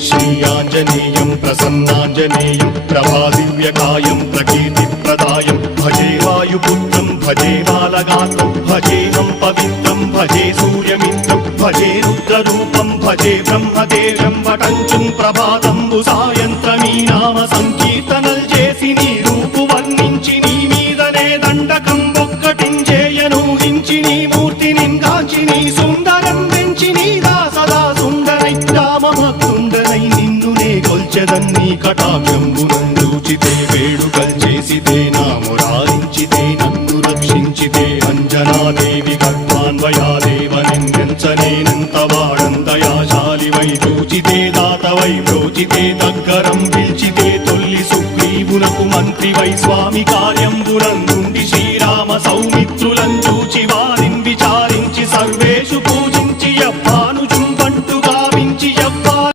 श्रीयाञ्जनेयं प्रसन्नाञ्जनेयं प्रभादिव्यकायं प्रकीर्तिप्रदायं भजे वायुपुत्रं भजे बालगात्रं भजेऽहं पवित्रं भजे सूर्यमित्रं भजे रुद्ररूपं भजे ब्रह्मदेव्यं वटञ्चुं ప్రభాతంబు సాయంత్రమీ నామ సంకీర్తనల్ చేసి నీ రూపు వర్ణించి నీ మీదనే దండకం ఒక్కటించేయనూహించి నీ మూర్తిని గాంచి నీ సుందరం వెంచి నీ దాసదా సుందరై రామభక్తుండనై నిన్నునే కొల్చెదన్నీ కటాక్షంబునందూచితే వేడుకల్ చేసితే నా మురారించితే నన్ను రక్షించితే అంజనాదేవి గర్భాన్వయాదేవ నిందించనేనంత వాడంతయాశాలివై చూచితే దాతవై బ్రోచితే దగ్గరం పిల్చితే తొల్లి సుగ్రీవునకు మంత్రివై స్వామి కార్యంబునందు